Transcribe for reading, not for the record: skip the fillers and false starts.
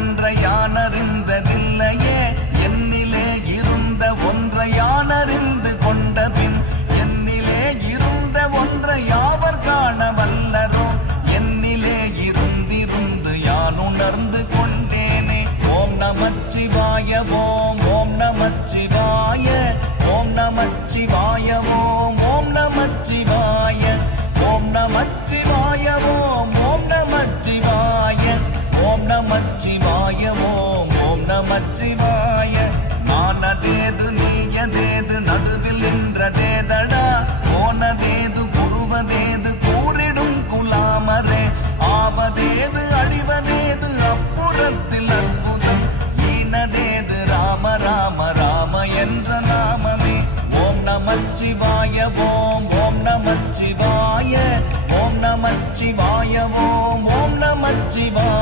ஒன்றை யானறிந்ததில்லையே என்னிலே இருந்த ஒன்றை யானறிந்து கொண்ட பின் என்னிலே இருந்த ஒன்றை யாவர் காண வல்லரோ என்னிலே இருந்திருந்து யான் உணர்ந்து கொண்டேனே. ஓம் நமச்சிவாய ஓம் ஓம் நமச்சிவாய ஓம் நமச்சிவாய ஓம் ஓம் நமச்சிவாய ஓம் நமச்சிவாய ஓம் ஓம் நமச்சிவாய ஓம் நமச்சிவாய ஓம் ஓம் நமச்சிவாய. நானதேது நீயதேது நடுவில் நின்றதேதடா போனதேது குருவதேது கூறிடும் குலாமரே ஆவதேது அழிவதேது அப்புறத்தில் அற்புதம் ஈனதேது ராம ராம ராம என்ற நாமமே. ஓம் நமச்சிவாய ஓம் ஓம் நமச்சிவாய ஓம் நமச்சிவாய ஓம் ஓம் நமச்சிவாய